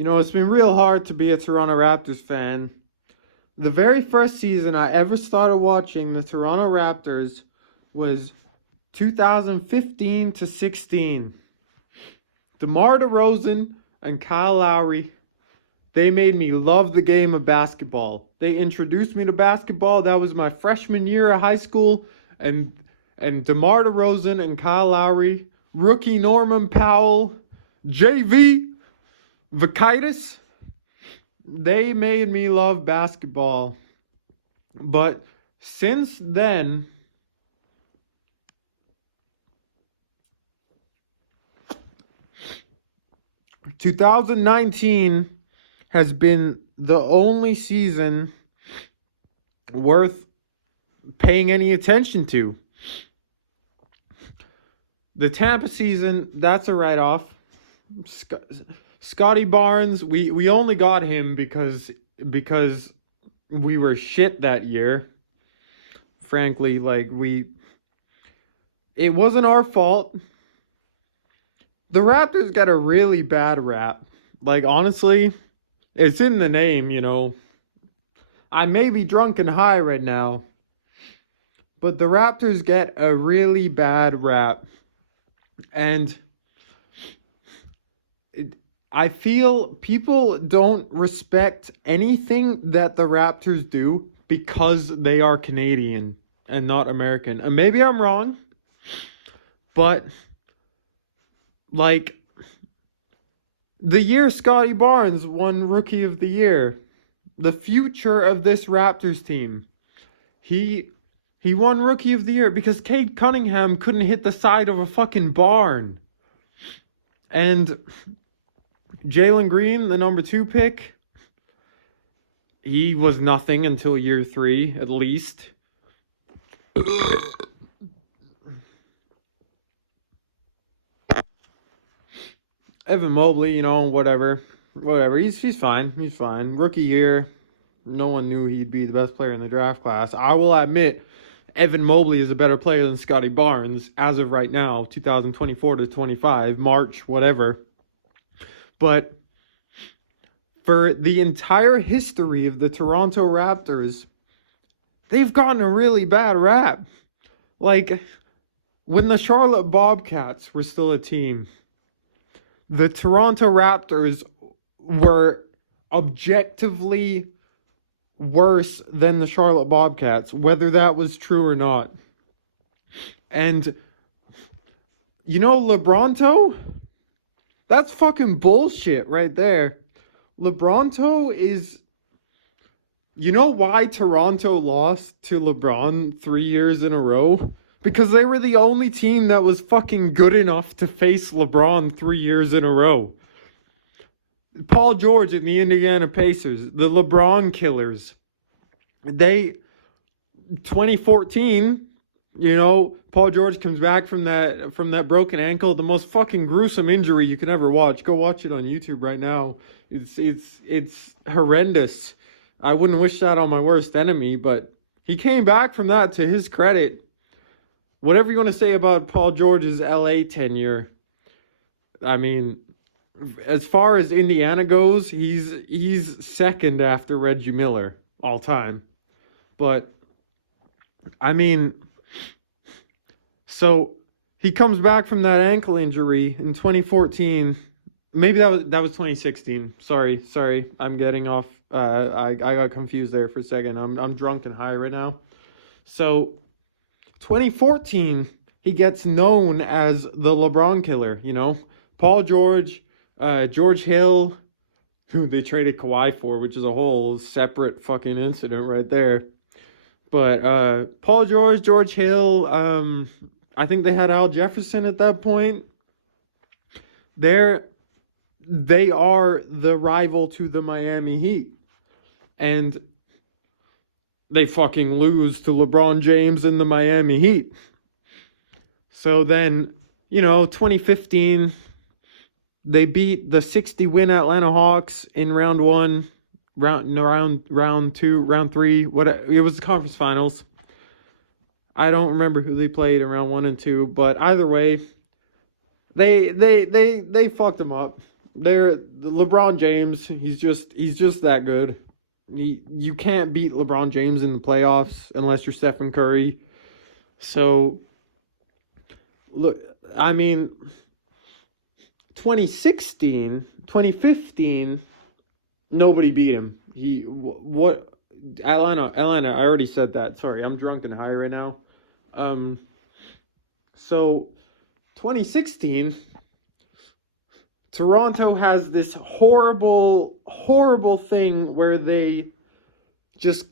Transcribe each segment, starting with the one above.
It's been real hard to be a Toronto Raptors fan. The very first season I ever started watching the Toronto Raptors was 2015 to 16. DeMar DeRozan and Kyle Lowry, they made me love the game of basketball. They introduced me to basketball. That was my freshman year of high school. And DeMar DeRozan and Kyle Lowry, rookie Norman Powell, JV Vakitis, they made me love basketball. But since then, 2019 has been the only season worth paying any attention to. The Tampa season, that's a write-off. Scotty Barnes, we only got him because we were shit that year. Frankly, it wasn't our fault. The Raptors got a really bad rap. Honestly, it's in the name, I may be drunk and high right now, but the Raptors get a really bad rap. And I feel people don't respect anything that the Raptors do because they are Canadian and not American. And maybe I'm wrong, but the year Scotty Barnes won Rookie of the Year, the future of this Raptors team, he won Rookie of the Year because Cade Cunningham couldn't hit the side of a fucking barn. And Jalen Green, the number 2 pick, he was nothing until year 3, at least. Evan Mobley, whatever. He's fine. He's fine. Rookie year, no one knew he'd be the best player in the draft class. I will admit, Evan Mobley is a better player than Scotty Barnes as of right now, 2024 to 25, March, whatever. But for the entire history of the Toronto Raptors, they've gotten a really bad rap. When the Charlotte Bobcats were still a team, the Toronto Raptors were objectively worse than the Charlotte Bobcats, whether that was true or not. And, LeBronto? That's fucking bullshit right there. LeBronto is... You know why Toronto lost to LeBron 3 years in a row? Because they were the only team that was fucking good enough to face LeBron 3 years in a row. Paul George and the Indiana Pacers, the LeBron killers. 2014, Paul George comes back from that broken ankle, the most fucking gruesome injury you can ever watch. Go watch it on YouTube right now. It's horrendous. I wouldn't wish that on my worst enemy, but he came back from that, to his credit. Whatever you want to say about Paul George's LA tenure, I mean, as far as Indiana goes, he's second after Reggie Miller all time. But I mean, so he comes back from that ankle injury in 2014. Maybe that was 2016. Sorry, I'm getting off. I got confused there for a second. I'm drunk and high right now. So 2014, he gets known as the LeBron killer. Paul George, George Hill, who they traded Kawhi for, which is a whole separate fucking incident right there. But Paul George, George Hill, I think they had Al Jefferson at that point. They are the rival to the Miami Heat. And they fucking lose to LeBron James and the Miami Heat. So then, 2015, they beat the 60-win Atlanta Hawks in round 1, round 2, round 3. It was the conference finals. I don't remember who they played in round 1 and 2, but either way, they fucked them up. LeBron James. He's just that good. You can't beat LeBron James in the playoffs unless you're Stephen Curry. So, look, I mean, 2016, 2015, nobody beat him. What Atlanta, I already said that. Sorry, I'm drunk and high right now. So 2016, Toronto has this horrible thing where they just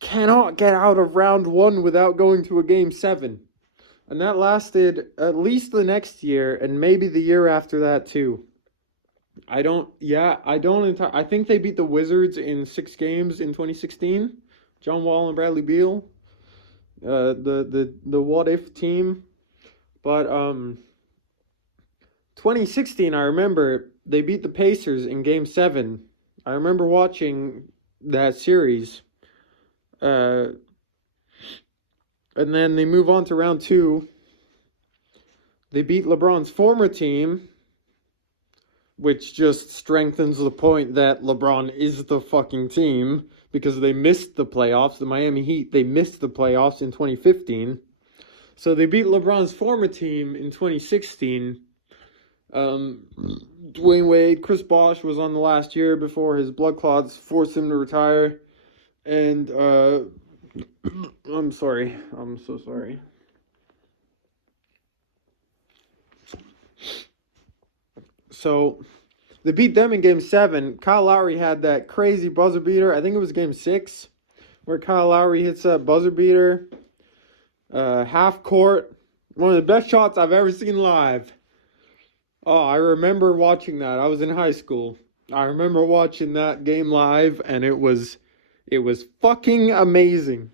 cannot get out of round one without going to a game 7. And that lasted at least the next year and maybe the year after that too. I think they beat the Wizards in 6 games in 2016. John Wall and Bradley Beal. The what if team. But 2016, I remember they beat the Pacers in game 7. I remember watching that series. And then they move on to round 2. They beat LeBron's former team, which just strengthens the point that LeBron is the fucking team because they missed the playoffs. The Miami Heat, they missed the playoffs in 2015. So they beat LeBron's former team in 2016. Dwayne Wade, Chris Bosh was on the last year before his blood clots forced him to retire. And I'm sorry. I'm so sorry. So they beat them in game 7. Kyle Lowry had that crazy buzzer beater. I think it was game 6 where Kyle Lowry hits that buzzer beater. Half court. One of the best shots I've ever seen live. Oh, I remember watching that. I was in high school. I remember watching that game live, and it was fucking amazing.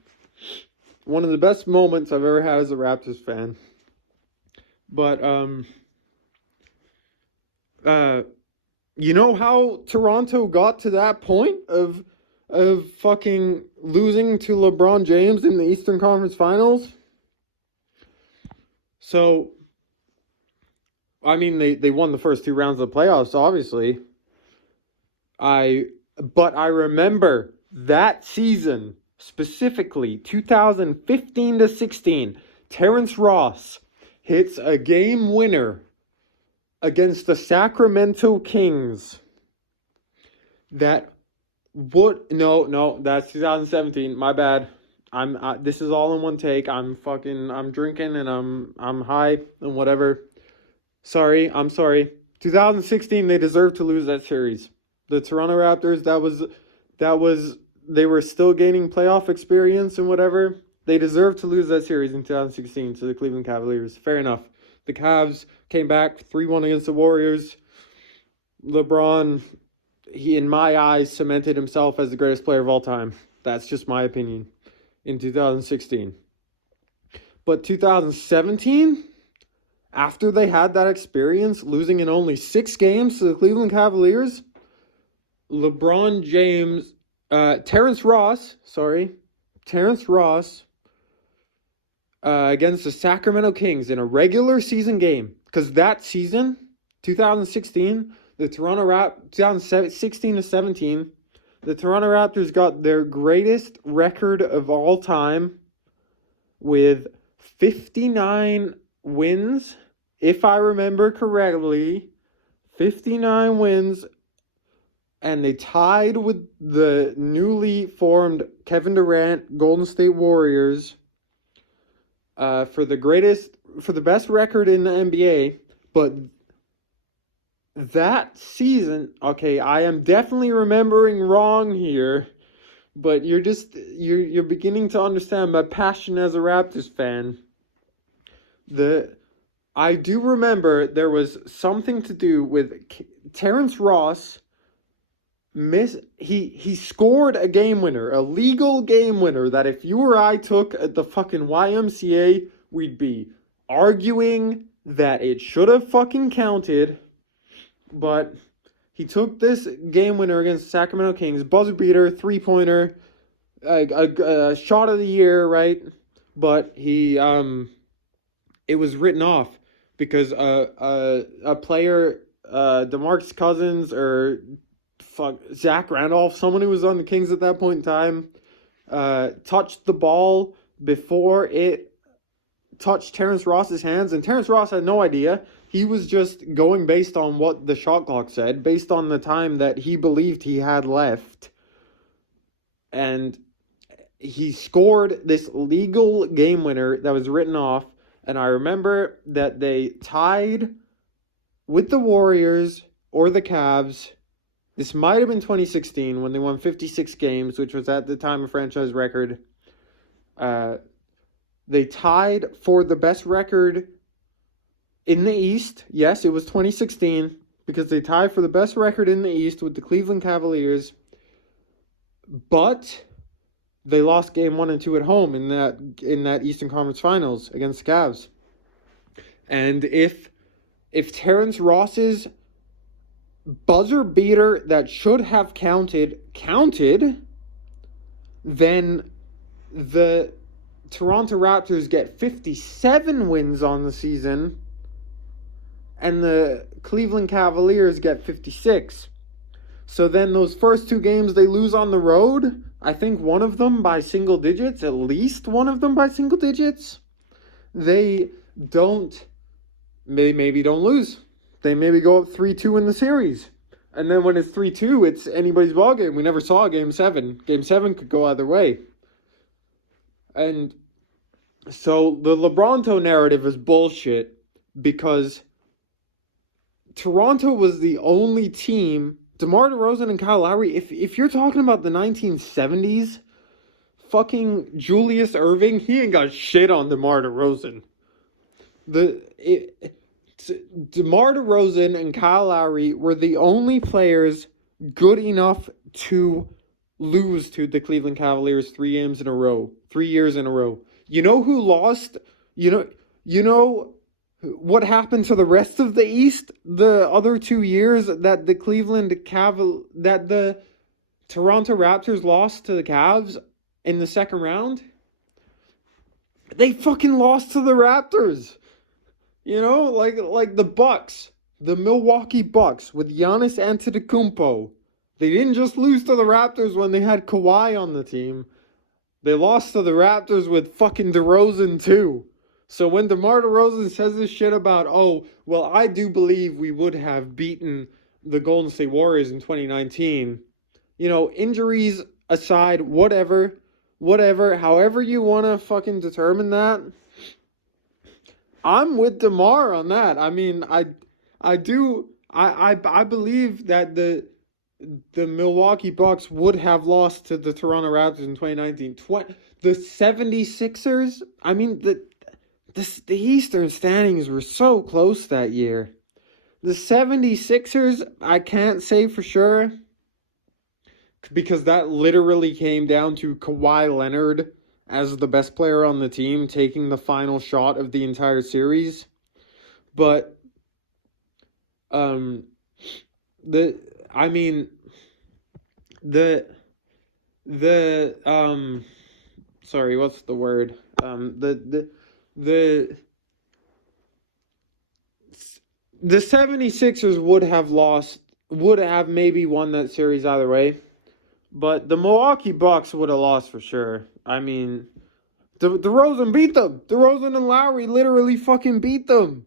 One of the best moments I've ever had as a Raptors fan. But you know how Toronto got to that point of fucking losing to LeBron James in the Eastern Conference Finals? So, I mean, they won the first 2 rounds of the playoffs, obviously. But I remember that season, specifically 2015-16, Terrence Ross hits a game winner against the Sacramento Kings. That's 2017. My bad. This is all in one take. I'm drinking and I'm high and whatever. I'm sorry. 2016, they deserved to lose that series. The Toronto Raptors, they were still gaining playoff experience and whatever. They deserved to lose that series in 2016 to the Cleveland Cavaliers. Fair enough. The Cavs came back 3-1 against the Warriors. LeBron, he, in my eyes, cemented himself as the greatest player of all time. That's just my opinion in 2016. But 2017, after they had that experience, losing in only 6 games to the Cleveland Cavaliers, LeBron James, Terrence Ross, against the Sacramento Kings in a regular season game. Because that season, 2016, 2016-17, the Toronto Raptors got their greatest record of all time with 59 wins, if I remember correctly. 59 wins, and they tied with the newly formed Kevin Durant Golden State Warriors for the best record in the NBA. But that season, okay, I am definitely remembering wrong here, but you're beginning to understand my passion as a Raptors fan. I do remember there was something to do with Terrence Ross. He scored a game winner, a legal game winner that if you or I took at the fucking YMCA, we'd be arguing that it should have fucking counted. But he took this game winner against the Sacramento Kings, buzzer beater, 3-pointer, a shot of the year, right? But it was written off because a player DeMarcus Cousins or Zach Randolph, someone who was on the Kings at that point in time, touched the ball before it touched Terrence Ross's hands, and Terrence Ross had no idea. He was just going based on what the shot clock said, based on the time that he believed he had left. And he scored this legal game winner that was written off. And I remember that they tied with the Warriors or the Cavs. This might have been 2016 when they won 56 games, which was at the time a franchise record. They tied for the best record in the East. Yes, it was 2016 because they tied for the best record in the East with the Cleveland Cavaliers. But they lost game 1 and 2 at home in that Eastern Conference Finals against the Cavs. And if Terrence Ross's buzzer beater that should have counted, then the Toronto Raptors get 57 wins on the season, and the Cleveland Cavaliers get 56. So then those first 2 games they lose on the road, I think one of them by single digits, at least one of them by single digits, they maybe don't lose. They maybe go up 3-2 in the series. And then when it's 3-2, it's anybody's ballgame. We never saw Game 7. Game 7 could go either way. And so the LeBronto narrative is bullshit because Toronto was the only team. DeMar DeRozan and Kyle Lowry, if you're talking about the 1970s, fucking Julius Erving, he ain't got shit on DeMar DeRozan. DeMar DeRozan and Kyle Lowry were the only players good enough to lose to the Cleveland Cavaliers 3 years in a row. You know who lost? You know what happened to the rest of the East the other 2 years that the Toronto Raptors lost to the Cavs in the second round? They fucking lost to the Raptors. You know, like the Bucks, the Milwaukee Bucks with Giannis Antetokounmpo. They didn't just lose to the Raptors when they had Kawhi on the team. They lost to the Raptors with fucking DeRozan too. So when DeMar DeRozan says this shit about, oh, well, I do believe we would have beaten the Golden State Warriors in 2019, you know, injuries aside, whatever, however you want to fucking determine that, I'm with DeMar on that. I mean, I believe that the Milwaukee Bucks would have lost to the Toronto Raptors in 2019. The 76ers, I mean, the Eastern standings were so close that year. The 76ers, I can't say for sure because that literally came down to Kawhi Leonard as the best player on the team taking the final shot of the entire series. But sorry, what's the word? The 76ers would have maybe won that series either way. But the Milwaukee Bucks would have lost for sure. I mean, DeRozan beat them. DeRozan and Lowry literally fucking beat them.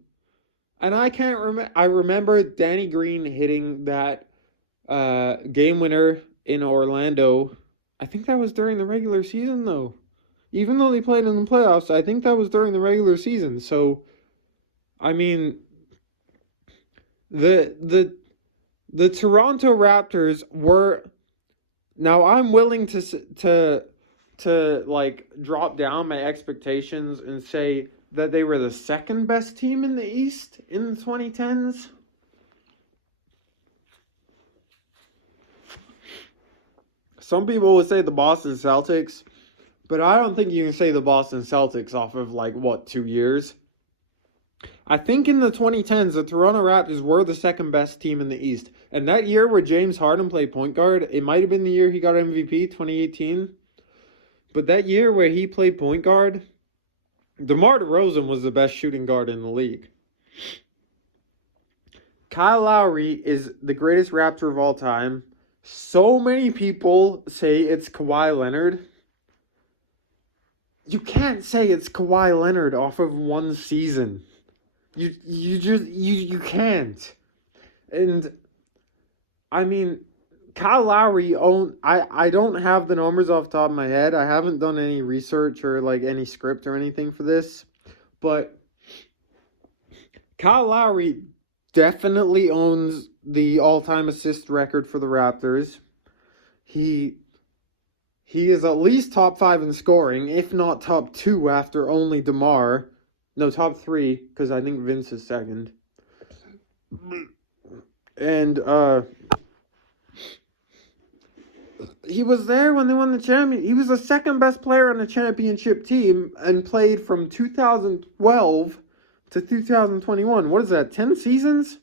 And I can't remember. I remember Danny Green hitting that game winner in Orlando. I think that was during the regular season, though. Even though they played in the playoffs, I think that was during the regular season. So, I mean, the Toronto Raptors were. Now I'm willing to like drop down my expectations and say that they were the second best team in the East in the 2010s. Some people would say the Boston Celtics, but I don't think you can say the Boston Celtics off of 2 years. I think in the 2010s, the Toronto Raptors were the second best team in the East. And that year where James Harden played point guard, it might have been the year he got MVP, 2018. But that year where he played point guard, DeMar DeRozan was the best shooting guard in the league. Kyle Lowry is the greatest Raptor of all time. So many people say it's Kawhi Leonard. You can't say it's Kawhi Leonard off of one season. You can't. And I mean, Kyle Lowry I don't have the numbers off the top of my head. I haven't done any research or like any script or anything for this, but Kyle Lowry definitely owns the all-time assist record for the Raptors. He is at least top 5 in scoring, if not top 2 after only DeMar. No, top 3, because I think Vince is second. And he was there when they won the championship. He was the second best player on the championship team and played from 2012 to 2021. What is that? 10 seasons?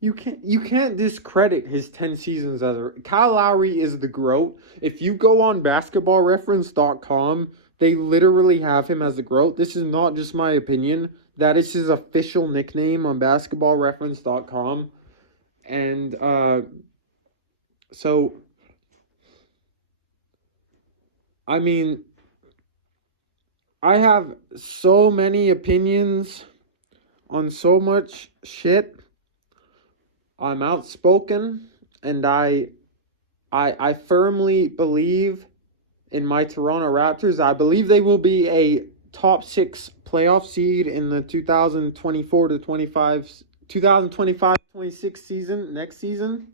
You can't discredit his 10 seasons as a Kyle Lowry is the GOAT. If you go on basketballreference.com, they literally have him as the GOAT. This is not just my opinion. That is his official nickname on basketballreference.com. And so I mean, I have so many opinions on so much shit. I'm outspoken, and I firmly believe in my Toronto Raptors. I believe they will be a top 6 playoff seed in the 2025-26 season, next season,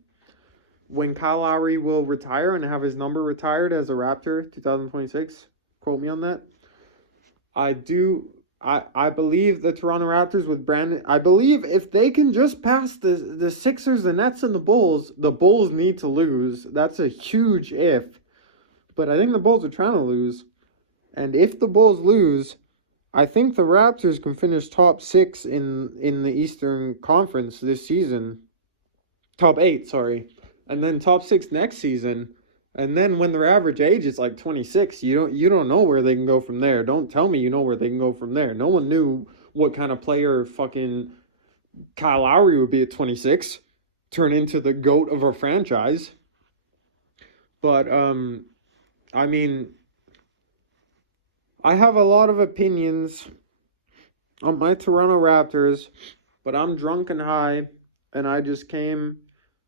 when Kyle Lowry will retire and have his number retired as a Raptor, 2026. Quote me on that. I believe the Toronto Raptors with Brandon. I believe if they can just pass the Sixers, the Nets, and the Bulls need to lose. That's a huge if. But I think the Bulls are trying to lose. And if the Bulls lose, I think the Raptors can finish top 6 in the Eastern Conference this season. Top 8, sorry. And then top 6 next season. And then when their average age is like 26, you don't know where they can go from there. Don't tell me you know where they can go from there. No one knew what kind of player fucking Kyle Lowry would be at 26. Turn into the GOAT of our franchise. But, I mean, I have a lot of opinions on my Toronto Raptors, but I'm drunk and high, and I just came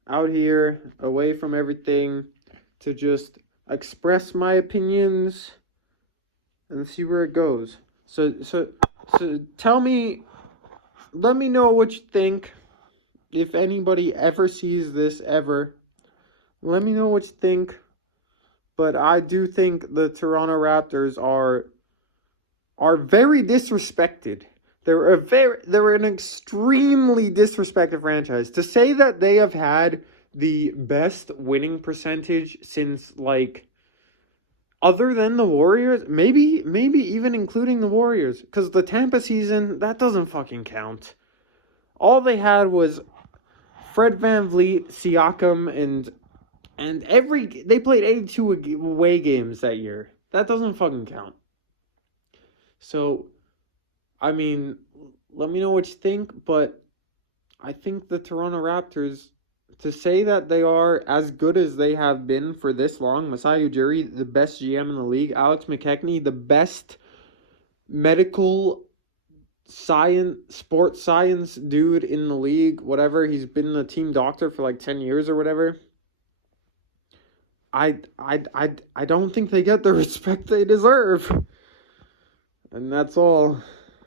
out here away from everything to just express my opinions and see where it goes. So tell me, let me know what you think. If anybody ever sees this ever, let me know what you think. But I do think the Toronto Raptors are very disrespected. They're an extremely disrespected franchise. To say that they have had the best winning percentage since, like, other than the Warriors, maybe even including the Warriors, because the Tampa season, that doesn't fucking count. All they had was Fred VanVleet, Siakam, and they played 82 away games that year. That doesn't fucking count. So, I mean, let me know what you think, but I think the Toronto Raptors, to say that they are as good as they have been for this long, Masai Ujiri, the best GM in the league, Alex McKechnie, the best medical science, sports science dude in the league, whatever, he's been the team doctor for like 10 years or whatever. I don't think they get the respect they deserve. And that's all.